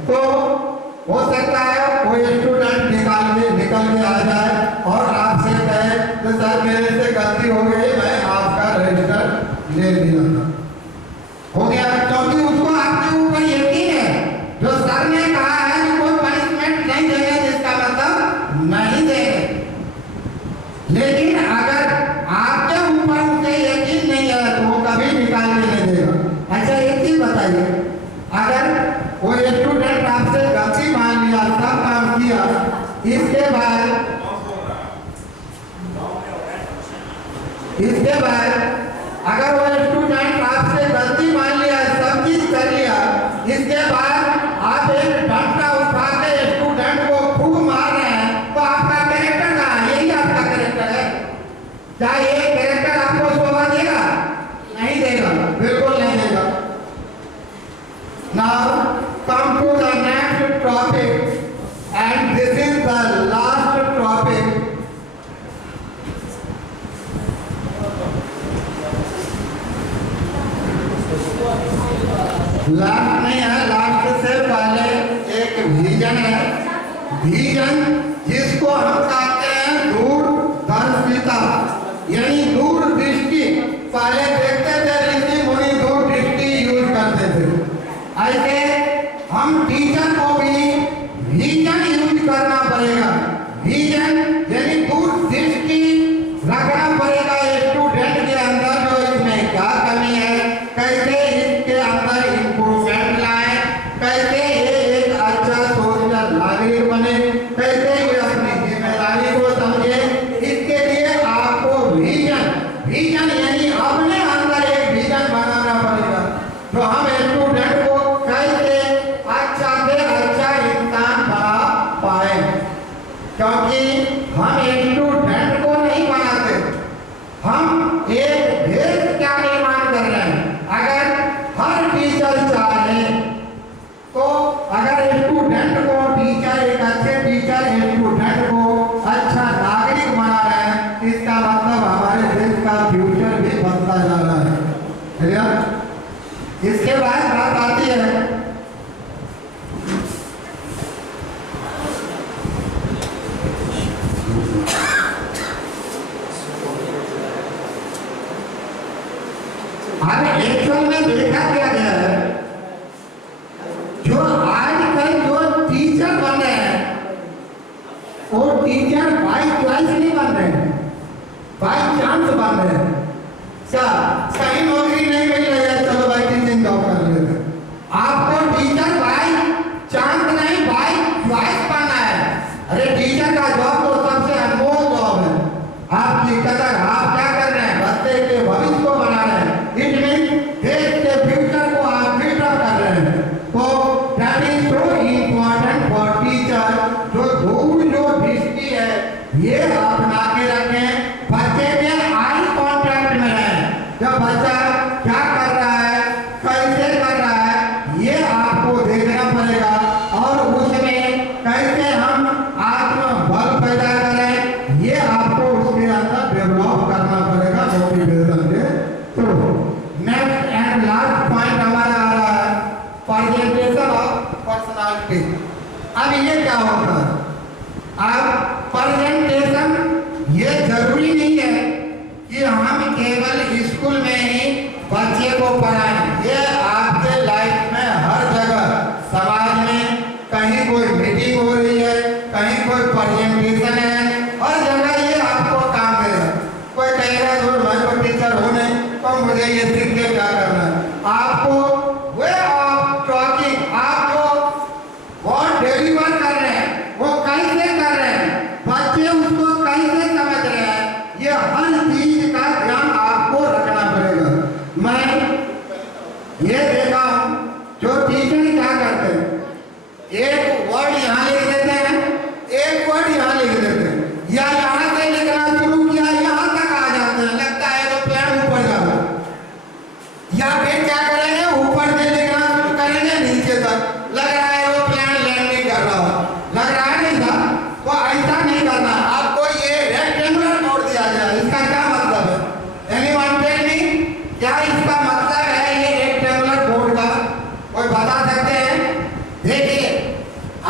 तो हो सकता है कोई स्टूडेंट निकल के आ जाए और आपसे कहे कि सर मेरे से गलती हो गई, मैं आपका रजिस्टर ले लिया था, हो गया, क्योंकि उसको आपके ऊपर यकीन है। जो सर ने कहा है कि कोई पनिशमेंट नहीं देंगे, जिसका मतलब नहीं देंगे। लेकिन अगर आपके ऊपर उसे यकीन नहीं है तो वो कभी निकाल के नहीं देगा। अच्छा एक चीज बताइए, अगर वो स्टूडेंट आपसे गलती मान लिया, सब काम किया, इसके बाद अगर वो स्टूडेंट आपसे गलती मान लिया, सब चीज कर लिया, इसके बाद आप एक डंडा उठा के स्टूडेंट को खूब मार रहे हैं, तो आपका कैरेक्टर कहाँ है? यही आपका कैरेक्टर है? क्या ये कैरेक्टर आपको शोभा देगा? नहीं देगा, बिल्कुल नहीं देगा। Now come to the next topic, and this is the last topic. Last नहीं है, लास्ट से पहले एक विजन है, विजन जिसको हम कहते हैं दूरदर्शिता, यानी दूरदृष्टि। पहले देखते थे ऋषि मुनि दूरदृष्टि यूज करते थे, ऐसे हम टीचर को भी विजन यूज करना पड़ेगा। विजन यानी दूरदृष्टि रखना पड़ेगा स्टूडेंट के अंदर, जो इसमें क्या कमी है, कैसे इसके अंदर इम्प्रूवमेंट लाए, कैसे ये एक अच्छा सोशल नागरिक बने, कैसे ये अपनी जिम्मेदारी को समझे। इसके लिए आपको विजन यानी अपने अंदर एक विजन बनाना पड़ेगा, जो हम स्टूडेंट को कैसे अच्छा से अच्छा इंसान बना पाए। क्योंकि हम स्टूडेंट को नहीं बनाते, हम एक देश का निर्माण कर रहे हैं। अगर हर टीचर चाहे तो अगर स्टूडेंट को टीचर, एक अच्छे टीचर स्टूडेंट को अच्छा नागरिक बना रहे हैं, इसका मतलब हमारे देश का फ्यूचर भी बनता जा रहा है। क्लियर? इसके बाद बात आती है एक्चुअल में देखा क्या गया है, जो आजकल जो टीचर बन रहे हैं वो टीचर बाई चॉइस नहीं बन रहे हैं, बाई चांस बन रहे हैं। क्या सही नौकरी नहीं मिल रही है, चलो भाई टीचिंग जॉब कर लेते हैं। आपको टीचर बाई चांस नहीं, बाई चॉइस बनना है। अरे टीचर का जॉब तो सबसे अनमोल जॉब है। आपकी कदर, आप क्या कर रहे हैं? बच्चे के भविष्य को बना रहे हैं। इट मीन देश के फ्यूचर को आप बिल्डअप कर रहे हैं। तो that is so important for teacher, जो दूर जो दृष्टि है ये अपना के रखें, बच्चे के आई कांटेक्ट में रहें। जब बच्चा क्या कर रहा है, कैसे कर रहा है, ये आपको देखना पड़ेगा, और उसमें कैसे हम आत्मबल पैदा करें, ये आपको उसके अंदर डेवलप करना पड़ेगा मोटिवेशन के through. Next and last point हमारा को पढ़ाएं। ये आपके लाइफ में हर जगह, समाज में कहीं कोई मीटिंग हो रही है, कहीं कोई प्रेजेंटेशन है, हर जगह ये आपको काम देगा। कोई कहेगा तो मैं तो टीचर हूँ नहीं, तो मुझे ये सीख के क्या करना है। आपको वे ऑफ टॉकिंग, आप जो वर्ड डिलीवर कर रहे हैं वो कैसे कर रहे हैं, बच्चे उसको कैसे समझ रहे हैं, ये हर चीज का ध्यान आपको रखना पड़ेगा। मैं ये देखा हूँ जो टीचर क्या करते हैं, एक वर्ड यहाँ लिख देते हैं, एक वर्ड यहाँ लिख देते हैं, या यहाँ से लिखना शुरू किया यहाँ तक आ जाते हैं, लगता है एरोप्लेन ऊपर जा रहा है। या फिर क्या करेंगे, ऊपर से लिखना शुरू करेंगे नीचे तक, लग रहा है एरोप्लेन लैंडिंग कर रहा है, लग रहा है नहीं था। तो ऐसा नहीं करना। आपको ये रेक्टेंगुलर मोड़ दिया जाए, इसका क्या मतलब है? एनीवन टेल मी, क्या इसका मतलब है ये रेक्टेंगुलर मोड़ का? कोई बता सकते हैं? देखिए,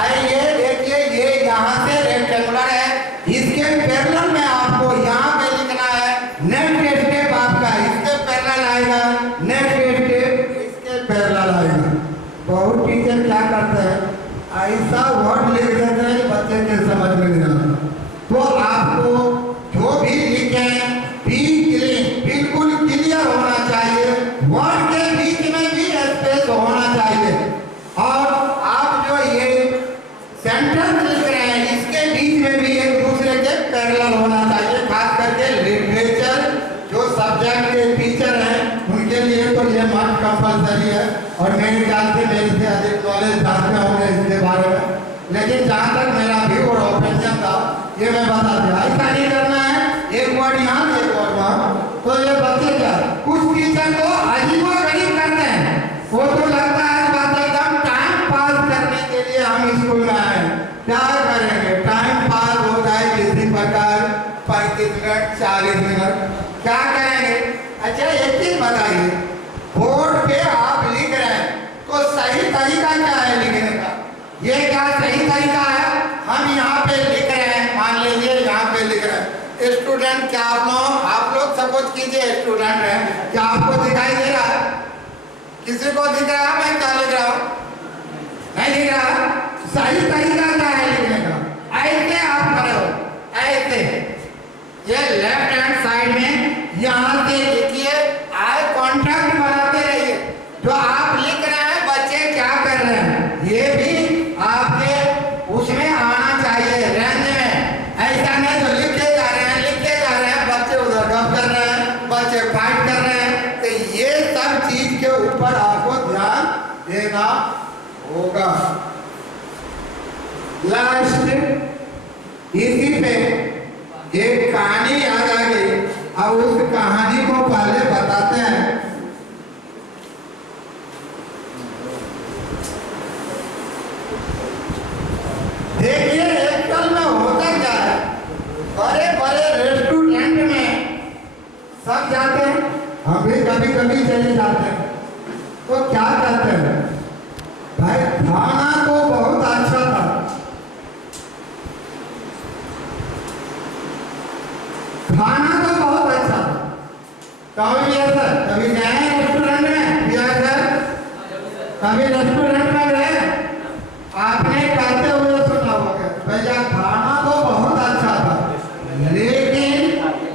आइए देखिए, ये यहाँ से रेक्टेंगुलर है, इसके पैरेलल में आपको यहाँ पे लिखना है। नेक्स्ट स्टेप आपका इसके पैरेलल आएगा, नेक्स्ट स्टेप इसके पैरेलल आएगा। बहुत टीचर क्या करते हैं, ऐसा वर्ड लिख देते हैं कि बच्चे के समझ में नहीं आता। तो आपको जो भी लिखें बिल्कुल क्लियर होना चाहिए, वर्ड के बीच में भी स्पेस होना चाहिए। और आप जो ये सेंटेंस लिख रहे हैं इसके बीच में भी एक दूसरे के पैरेलल होना चाहिए। खास करके लिटरेचर जो सब्जेक्ट के टीचर हैं उनके लिए तो ये मस्ट कंपलसरी है, और मेरे ख्याल से मेरे से अधिक नॉलेज जानते होंगे इसके बारे में। लेकिन जहाँ तक मेरा व्यू और ओपिनियन था ये मैं बता दिया। ऐसा नहीं करना है, एक वर्ड यहाँ एक वर्ड वहाँ, तो ये बच्चे क्या, कुछ टीचर तो अजीबोगरीब करते हैं। वो तो लगता है बात एकदम टाइम पास करने के लिए हम स्कूल में आए। क्या करेंगे, टाइम पास हो जाए किसी प्रकार, 35 मिनट 40 मिनट क्या करेंगे। अच्छा एक चीज बताइए, बोर्ड पे आप लिख रहे हैं तो सही तरीका क्या है लिखने का? ये क्या सही तरीका है? हम यहाँ पे लिख रहे हैं, मान लीजिए यहाँ पे लिख रहे हैं। स्टूडेंट, क्या आप लोग सपोज कीजिए स्टूडेंट हैं, क्या आपको दिखाई दे रहा है? किसी को दिख रहा है मैं क्या लिख रहा हूँ? नहीं दिख रहा। सही तरीका क्या है लिखने का? ऐसे आप खड़े हो, ऐसे, ये लेफ्ट हैंड साइड में यहाँ से लिखिए, आई कांटेक्ट बनाते रहिए। जो आप लिख रहे हैं बच्चे क्या कर रहे हैं ये भी आपके उसमें आना चाहिए, रेंज में। ऐसा नहीं जो लिखे जा रहे हैं बच्चे उधर गप कर रहे हैं, बच्चे फाइट कर रहे हैं। तो ये सब चीज के ऊपर आपको ध्यान देना होगा। लास्ट इसी पे एक कहानी याद आ गई, अब उस कहानी को पहले बताते हैं। देखिए एक्चुअल में होता क्या है, बड़े बड़े रेस्टोरेंट में सब जाते हैं, हम भी कभी कभी चले जाते हैं। तो क्या कहते हैं, भाई खाना तो बहुत अच्छा था, खाना तो बहुत अच्छा था। कभी सर कभी गए रेस्टोरेंट में, किया सर कभी रेस्टोरेंट में गए, आपने कहते हुए सुना होगा भैया खाना तो बहुत अच्छा था लेकिन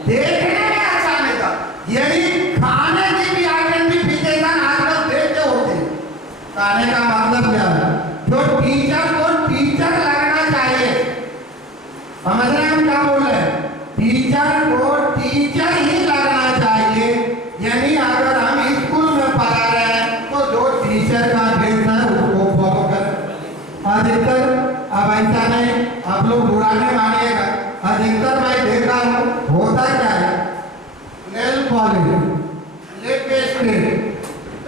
देखने में अच्छा नहीं था। यानी खाने की भी आइडेंटिफिकेशन आजकल देख के होती है। कहने का मतलब क्या है, जो टीचर को टीचर लगना चाहिए, समझ रहे हैं हम क्या बोल रहे हैं? टीचर को टीचर ही लगना चाहिए। यानी अगर हम स्कूल में पढ़ा रहे हैं तो जो टीचर का ड्रेस है उसको फॉलो करें। अधिकतर अब ऐसा नहीं, आप लोग बुरा नहीं मानिएगा, अधिकतर मैं देखा हूँ होता क्या है, nail polish, lipstick,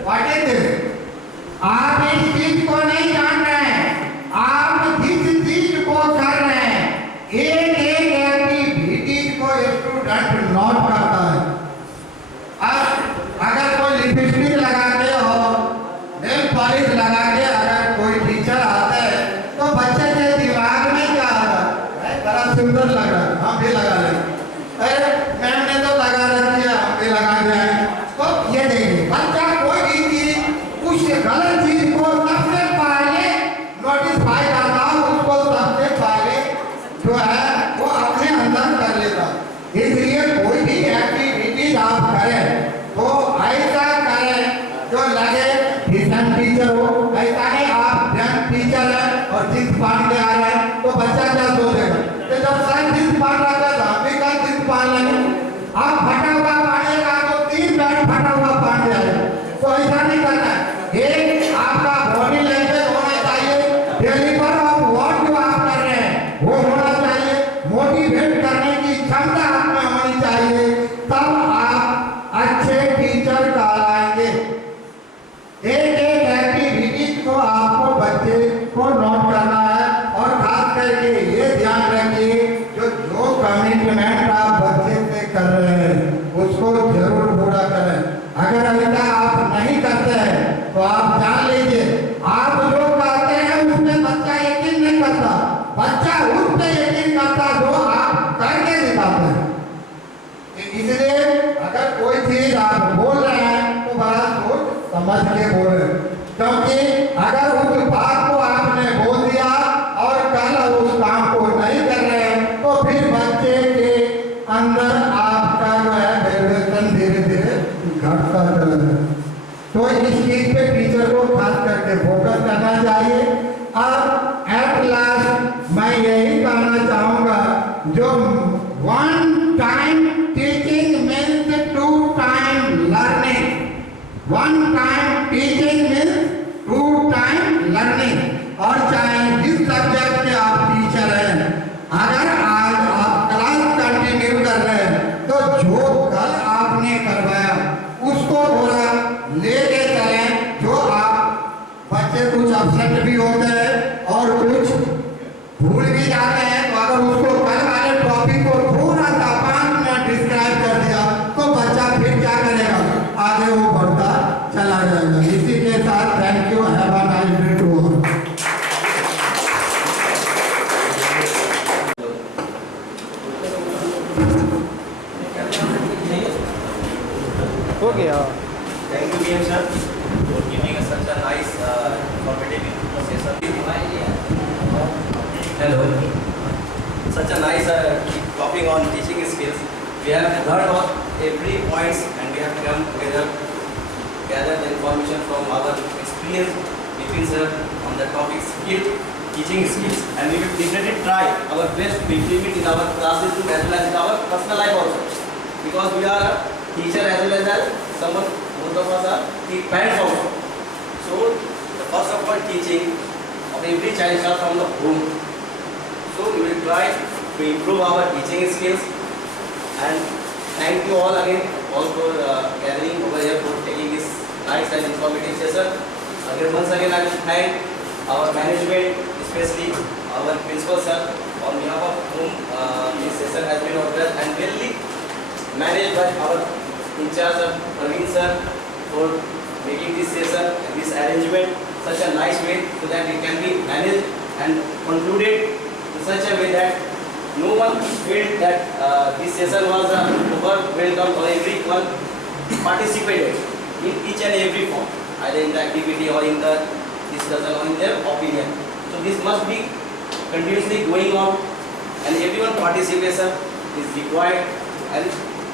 what is this? आप इस चीज को नहीं जान रहे हैं, आप जिस चीज को कर रहे हैं एक एक एक्टिविटी को स्टूडेंट नोट करता है। अब अगर कोई लिपस्टिक लगा के और नेल पॉलिश लगा के अगर कोई टीचर आता है तो बच्चे के दिमाग में क्या आता है, बड़ा सुंदर लग रहा है, हम भी लगा लेंगे। अरे मैम ने तो लगा रखी है, हम भी लगा रहे हैं। तो ये देखिए बच्चा उसको जरूर पूरा करें। अगर ऐसा आप नहीं करते हैं तो आप जान लीजिए आप जो कहते हैं उसमें बच्चा यकीन नहीं करता, बच्चा उस पे यकीन करता जो आप करके दिखाते हैं। इसलिए अगर कोई चीज आप बोल रहे हैं तो बड़ा सोच समझ के बोले, क्योंकि अगर उस बात को आपने बोल दिया और कल उस काम को नहीं कर रहे हैं तो फिर बच्चे के अंदर आपका जो है वेरिएशन धीरे धीरे घटता चला जाए। तो इस चीज पे टीचर को खास करके फोकस करना चाहिए। अब एट लास्ट मैं यही कहना चाहूँगा, जो one time teaching means two time learning, one time teaching means two time learning. और चाहे जिस सब्जेक्ट के आप टीचर हैं, अगर आज आप क्लास कंटिन्यू कर रहे हैं तो जो कल आपने करवाया उसको थोड़ा लेके चलें। जो आप बच्चे कुछ अपसेट भी होते हैं और कुछ भूल भी जाते हैं, तो अगर उसको कल वाले टॉपिक को थोड़ा सा 5 मिनट डिस्क्राइब कर दिया तो बच्चा फिर क्या करेगा, आगे वो बढ़ता चला जाएगा। इसी के साथ thank you, have a nice day to all. हो गया। Thank you, PM sir, for giving us such a nice, informative session. Hello. Such a nice topic on teaching skills. We have learned all every points and we have come together, gather the information from our experience between sir on the topic skill, teaching skills, and we will definitely try our best to implement in our classes as well as in our personal life also, because we are a teacher as well as someone, both of us are parents also. So the first of all, teaching of every child starts from the home. So we will try to improve our teaching skills, and thank you all again all for gathering over here for taking this nice and informative session. Again, once again I will thank our management, especially our principal sir, on behalf of whom this session has been organized and really managed by our in charge of Praveen sir for making this session and this arrangement such a nice way so that it can be managed and concluded in such a way that no one felt that this session was over welcome or everyone participated in each and every form, either in the activity or in the discussion or in their opinion. So this must be continuously going on and everyone participation is required, and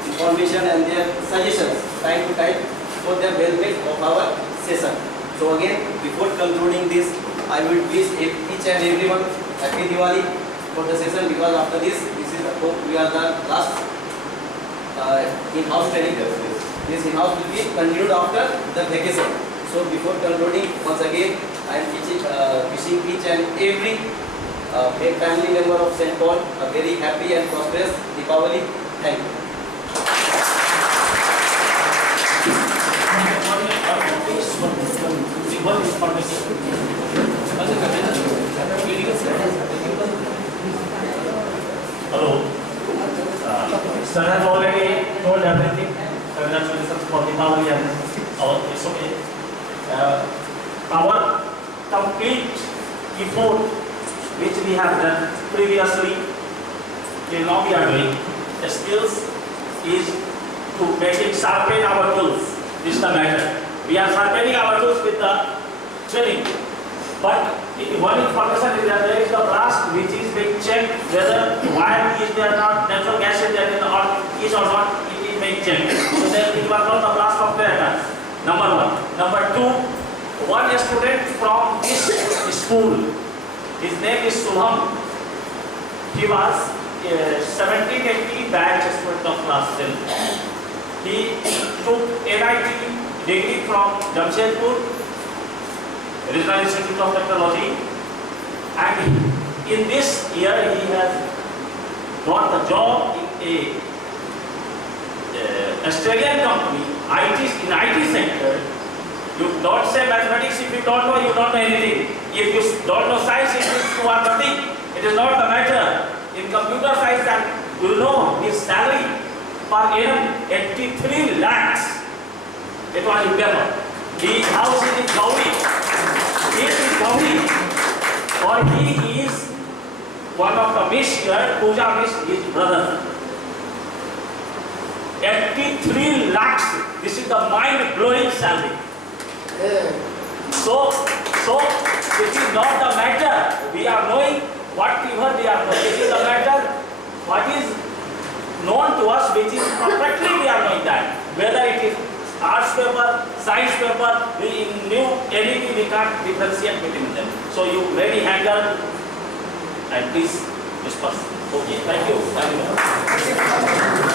information and their suggestions time to time for the welfare of our session. So again, before concluding this, I would wish each and everyone happy Diwali for the session, because after this is the hope we are the last in-house training. This in-house will be continued after the vacation. So before concluding, once again, I am wishing each and every family member of St. Paul a very happy and prosperous Deepavali. Thank you. Hello. Sir has already told everything. Congratulations for Deepavali and it's okay. Our complete effort which we have done previously till now we are doing the skills is to make it sharpen our tools. This is the matter. We are sharpening our tools with the training. But one information is that there is the blast which is being checked whether wire is there or not, natural gas is there or is or not, it is being checked. So then it was not the blast of the attack. Number one. Number two, one student from this school, his name is Subham. He was 1780 batch student of class 10. He took NIT degree from Jamshedpur Regional Institute of Technology, and in this year he has got a job in a Australian company, in IT sector. You don't say mathematics if you don't know, you don't know anything. If you don't know science, it means you are nothing. It is not the matter. In computer science, and you know his salary per annum 83 lakhs. It was in paper. The house is in Gauri. He is in Gauri. Or he is one of the Miss here, Pooja Miss, his brother. 83 lakhs. This is the mind-blowing salary. So it is not the matter. We are knowing whatever they are knowing. It is the matter what is known to us, which is perfectly we are knowing that. Whether it is arts paper, science paper, we knew anything, we can't differentiate between them. So you ready handle and please disperse. Okay, thank you. Thank you.